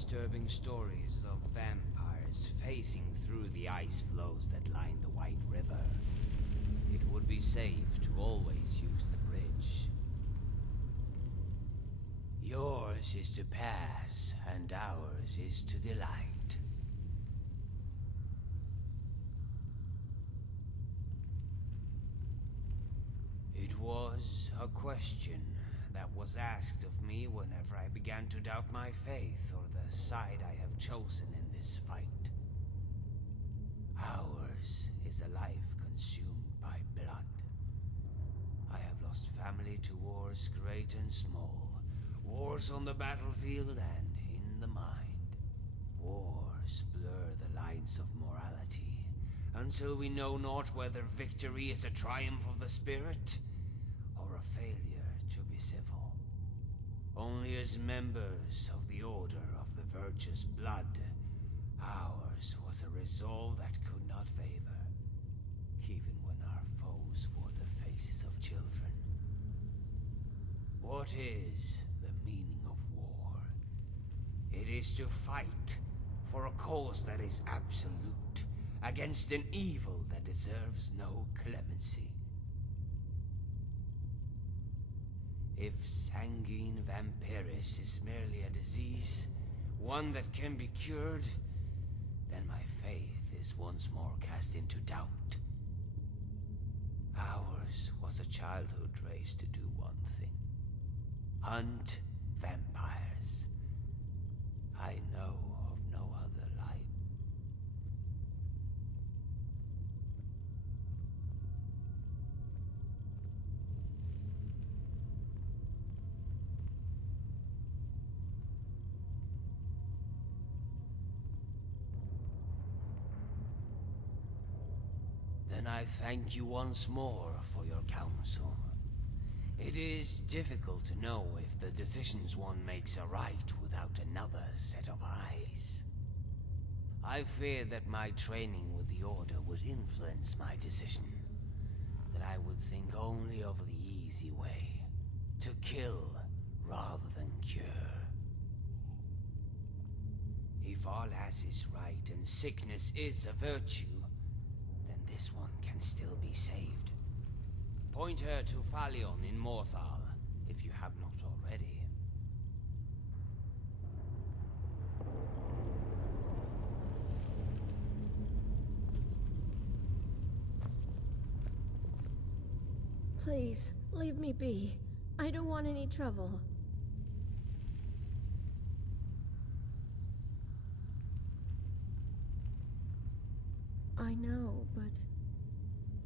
disturbing stories of vampires pacing through the ice floes that line the White River. It would be safe to always use the bridge. Yours is to pass, and ours is to delight. It was a question that was asked of me whenever I began to doubt my faith or the side I have chosen in this fight. Ours is a life consumed by blood. I have lost family to wars great and small, wars on the battlefield and in the mind. Wars blur the lines of morality, until we know not whether victory is a triumph of the spirit, or a failure to be civil. Only as members of the Order of the Virtuous Blood, ours was a resolve that could not favor, even when our foes wore the faces of children. What is the meaning of war? It is to fight for a cause that is absolute, against an evil that deserves no clemency. If sanguine vampiris is merely a disease, one that can be cured, then my faith is once more cast into doubt. Ours was a childhood race to do one thing: hunt vampires. I know of no other life. Then I thank you once more for your counsel. It is difficult to know if the decisions one makes are right without another set of eyes. I fear that my training with the Order would influence my decision. That I would think only of the easy way. To kill rather than cure. If Arlas is right and sickness is a virtue, then this one can still be saved. Point her to Phalion in Morthal, if you have not already. Please, leave me be. I don't want any trouble. I know, but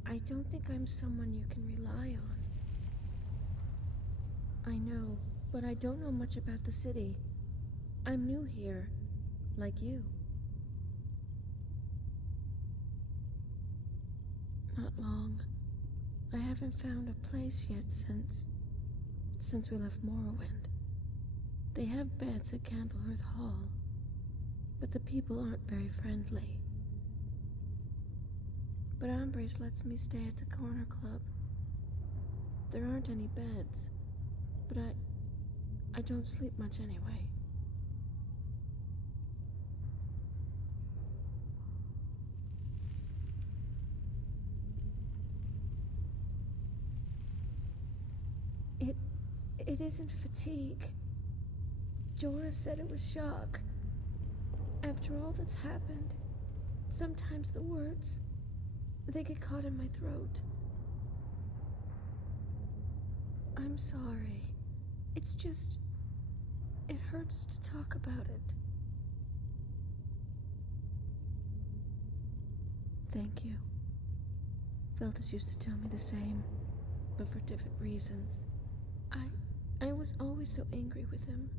I don't think I'm someone you can rely on. I know, but I don't know much about the city. I'm new here, like you. Not long. I haven't found a place yet since we left Morrowind. They have beds at Candlehearth Hall, but the people aren't very friendly. But Ambrose lets me stay at the corner club. There aren't any beds, but I don't sleep much anyway. It isn't fatigue. Jorah said it was shock. After all that's happened, sometimes the words, they get caught in my throat. I'm sorry. It's just, it hurts to talk about it. Thank you. Veltus used to tell me the same, but for different reasons. I was always so angry with him.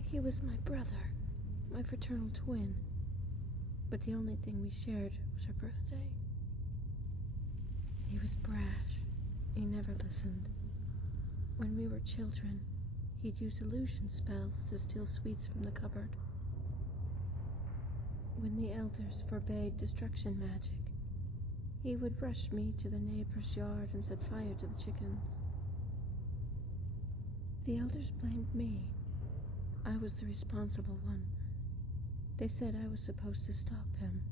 He was my brother, my fraternal twin, but the only thing we shared was our birthday. He was brash. He never listened. When we were children, he'd use illusion spells to steal sweets from the cupboard. When the elders forbade destruction magic, he would rush me to the neighbor's yard and set fire to the chickens. The elders blamed me. I was the responsible one. They said I was supposed to stop him,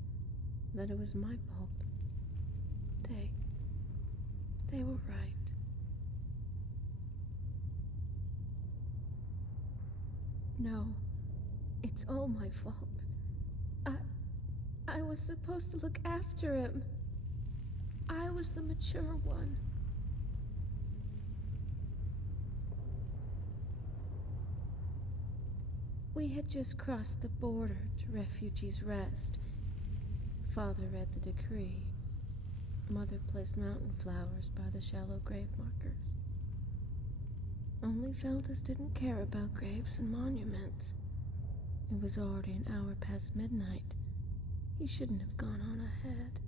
that it was my fault. They were right. No, it's all my fault. I was supposed to look after him. I was the mature one. We had just crossed the border to Refugees' Rest. Father read the decree. Mother placed mountain flowers by the shallow grave markers. Only Feldus didn't care about graves and monuments. It was already an hour past midnight. He shouldn't have gone on ahead.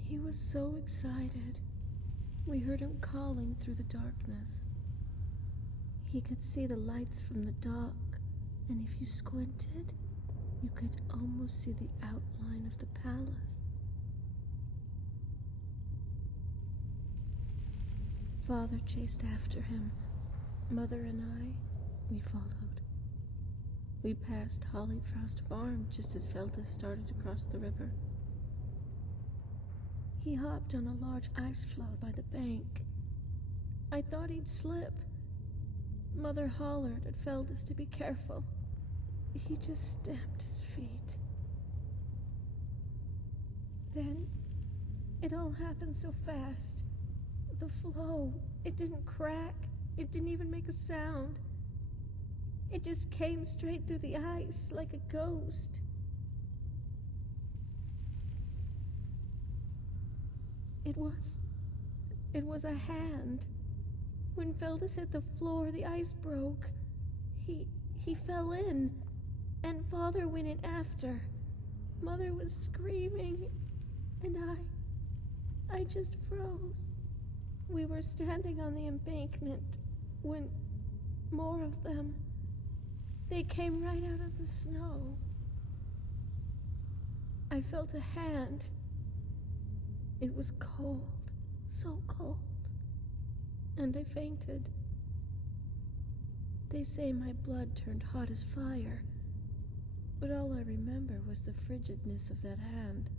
He was so excited. We heard him calling through the darkness. He could see the lights from the dock, and if you squinted, you could almost see the outline of the palace. Father chased after him. Mother and I, we followed. We passed Hollyfrost Farm just as Feldus started to cross the river. He hopped on a large ice floe by the bank. I thought he'd slip. Mother hollered at Feldus to be careful. He just stamped his feet. Then, it all happened so fast. The floe, it didn't crack. It didn't even make a sound. It just came straight through the ice like a ghost. It was a hand. When Feldus hit the floor, the ice broke. He fell in, and Father went in after. Mother was screaming, and I just froze. We were standing on the embankment when more of them, they came right out of the snow. I felt a hand. It was cold, so cold, and I fainted. They say my blood turned hot as fire, but all I remember was the frigidness of that hand.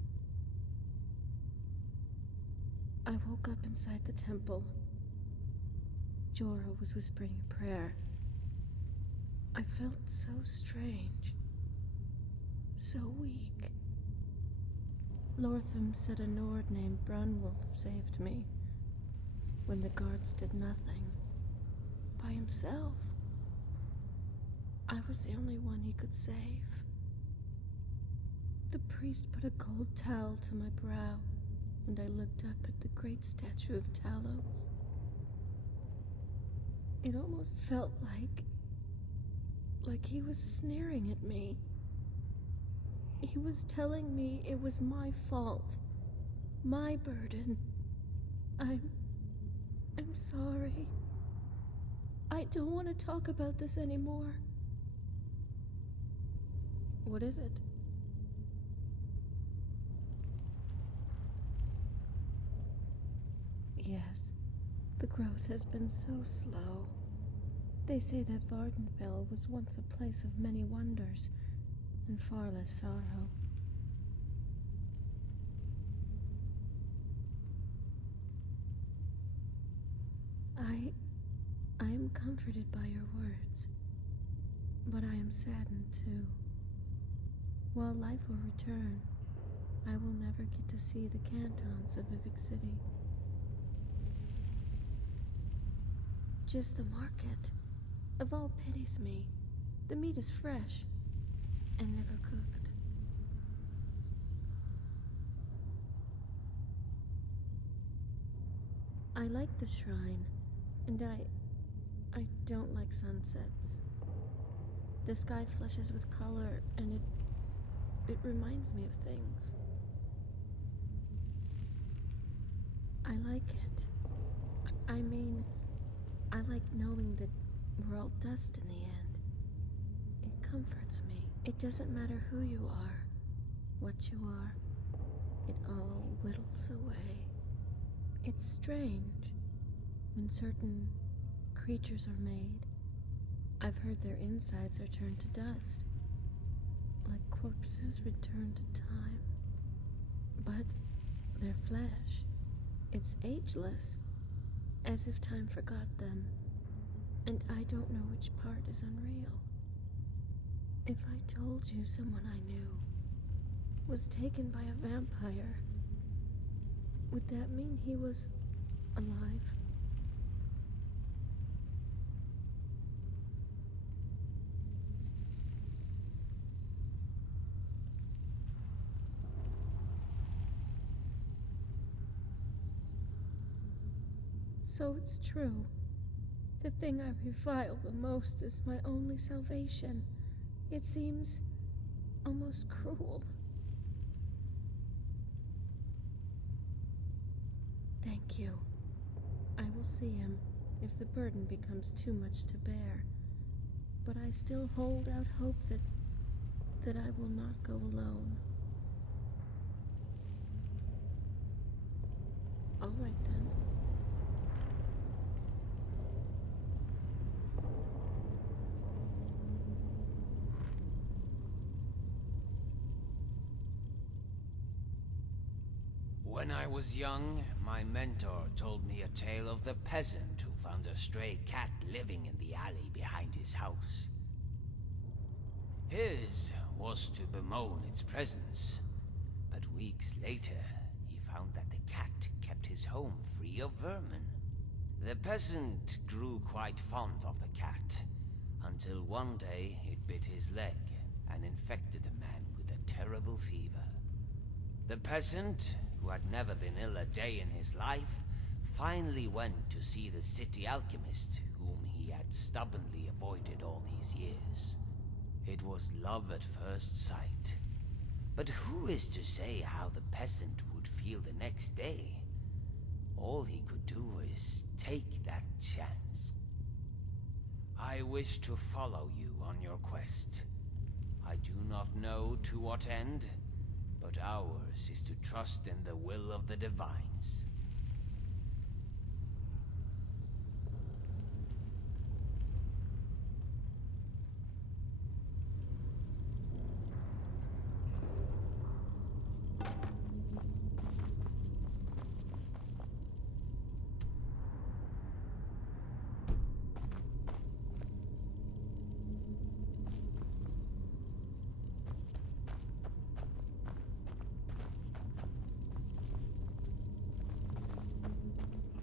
I woke up inside the temple. Jorah was whispering a prayer. I felt so strange, so weak. Lortham said a Nord named Brunwolf saved me when the guards did nothing. By himself. I was the only one he could save. The priest put a gold towel to my brow, and I looked up at the great statue of Talos. It almost felt like he was sneering at me. He was telling me it was my fault, my burden. I'm sorry. I don't want to talk about this anymore. What is it? Yes, the growth has been so slow. They say that Vardenfell was once a place of many wonders and far less sorrow. I am comforted by your words, but I am saddened too. While life will return, I will never get to see the cantons of Vivek City. Just the market. Aval pities me. The meat is fresh and never cooked. I like the shrine, and I don't like sunsets. The sky flushes with color, and it reminds me of things. I like it. I mean, I like knowing that we're all dust in the end. It comforts me. It doesn't matter who you are, what you are. It all whittles away. It's strange when certain creatures are made. I've heard their insides are turned to dust, like corpses returned to time. But their flesh, it's ageless, as if time forgot them, and I don't know which part is unreal. If I told you someone I knew was taken by a vampire, would that mean he was alive? So it's true. The thing I revile the most is my only salvation. It seems almost cruel. Thank you. I will see him if the burden becomes too much to bear. But I still hold out hope that I will not go alone. All right then. When I was young, my mentor told me a tale of the peasant who found a stray cat living in the alley behind his house. His was to bemoan its presence, but weeks later, he found that the cat kept his home free of vermin. The peasant grew quite fond of the cat, until one day it bit his leg and infected the man with a terrible fever. The peasant, who had never been ill a day in his life, finally went to see the city alchemist, whom he had stubbornly avoided all these years. It was love at first sight. But who is to say how the peasant would feel the next day? All he could do is take that chance. I wish to follow you on your quest. I do not know to what end, but ours is to trust in the will of the divines.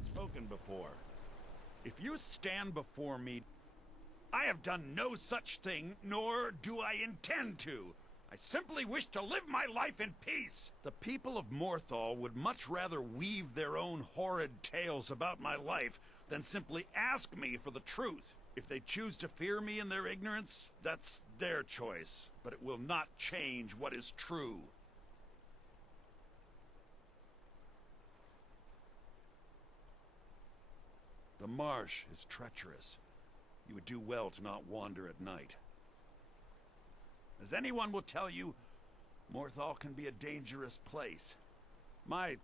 Spoken before. If you stand before me, I have done no such thing, nor do I intend to. I simply wish to live my life in peace. The people of Morthal would much rather weave their own horrid tales about my life than simply ask me for the truth. If they choose to fear me in their ignorance, that's their choice, but it will not change what is true. The marsh is treacherous. You would do well to not wander at night. As anyone will tell you, Morthal can be a dangerous place. My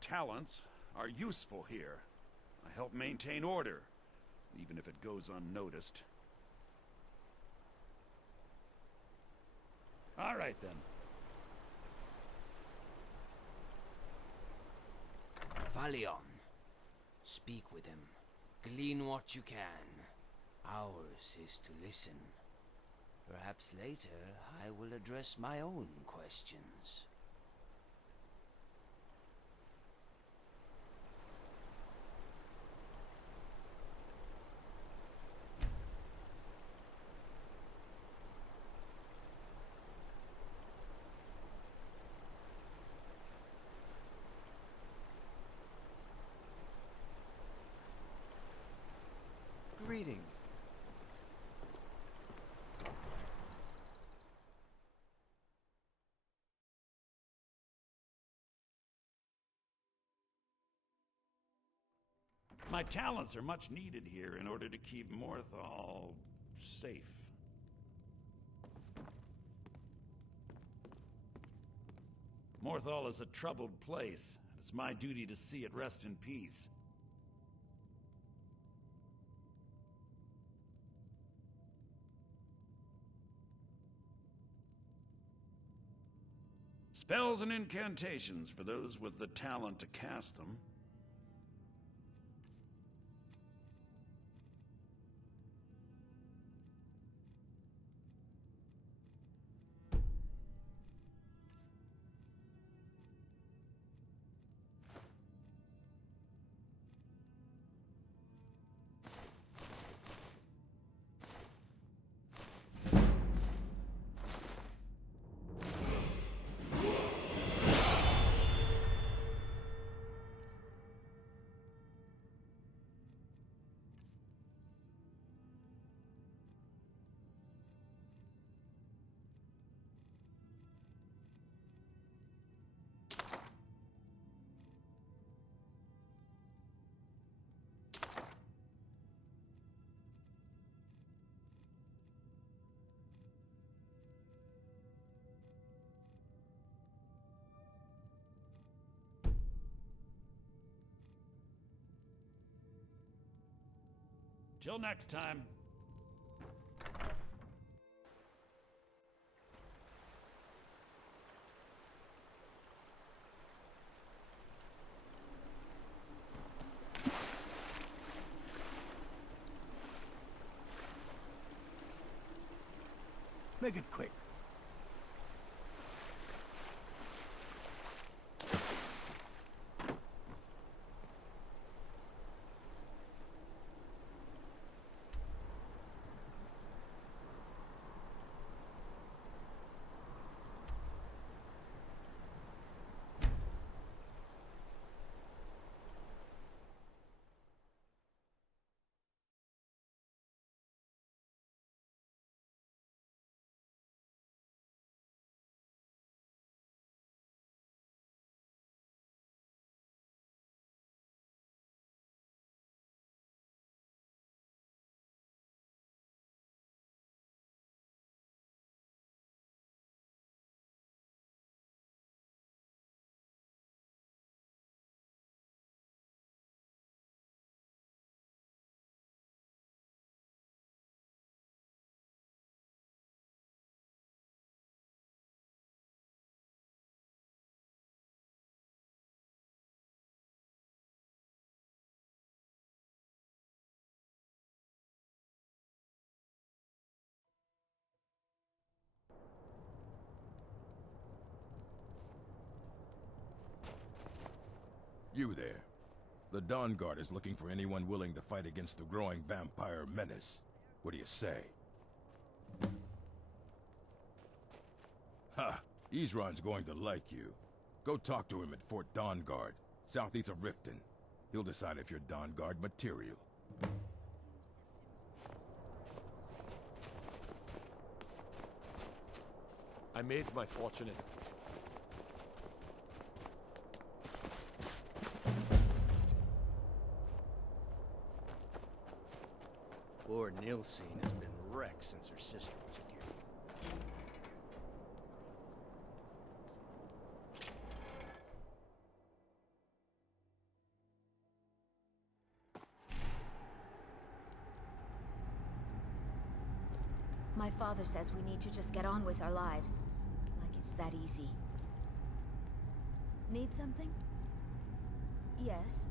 talents are useful here. I help maintain order, even if it goes unnoticed. All right, then. Valion. Speak with him. Glean what you can. Ours is to listen. Perhaps later I will address my own questions. Greetings. My talents are much needed here in order to keep Morthal safe. Morthal is a troubled place, and it's my duty to see it rest in peace. Spells and incantations for those with the talent to cast them. Till next time. Make it quick. You there. The Dawn Guard is looking for anyone willing to fight against the growing vampire menace. What do you say? Ha! Isran's going to like you. Go talk to him at Fort Dawn Guard, southeast of Riften. He'll decide if you're Dawn Guard material. I made my fortune as a... Poor Nilsine has been wrecked since her sister was killed. My father says we need to just get on with our lives. Like it's that easy. Need something? Yes.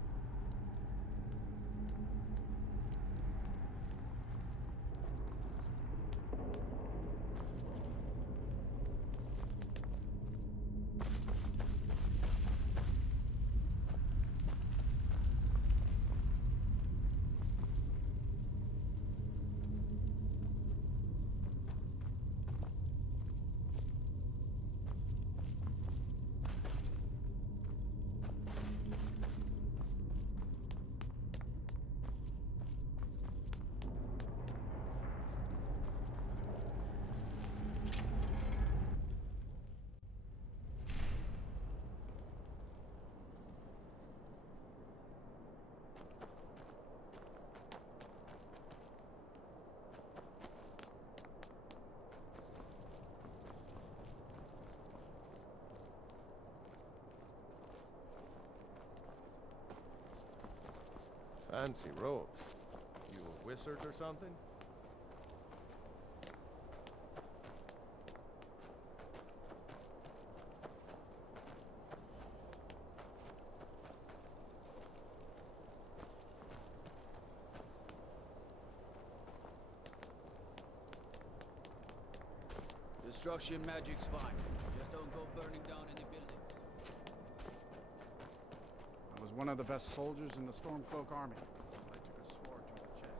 Fancy robes. You a wizard or something? Destruction magic's fine. Just don't go burning down any buildings. I was one of the best soldiers in the Stormcloak army. I took a sword to the chest.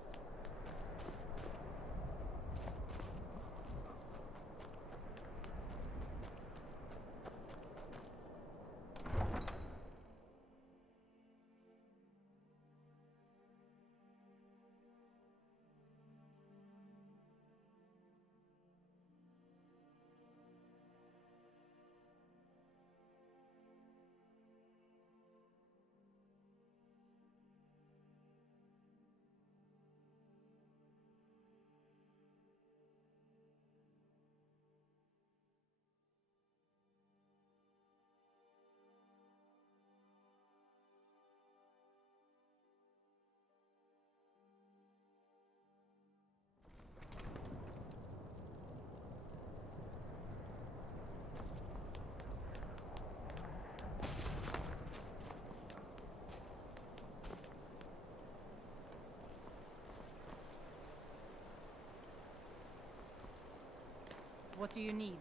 What do you need?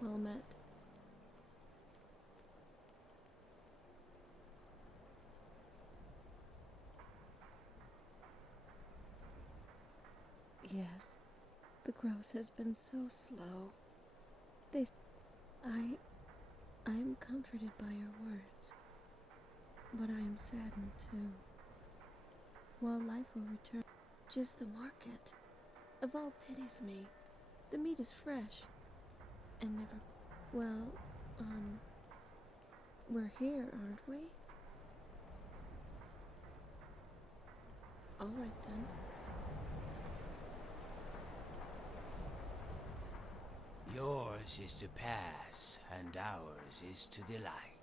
Well met. Yes, the growth has been so slow. I am comforted by your words, but I am saddened too. While life will return, just the market. Of all pities me, the meat is fresh, and never... Well, we're here, aren't we? All right then. Yours is to pass, and ours is to delight.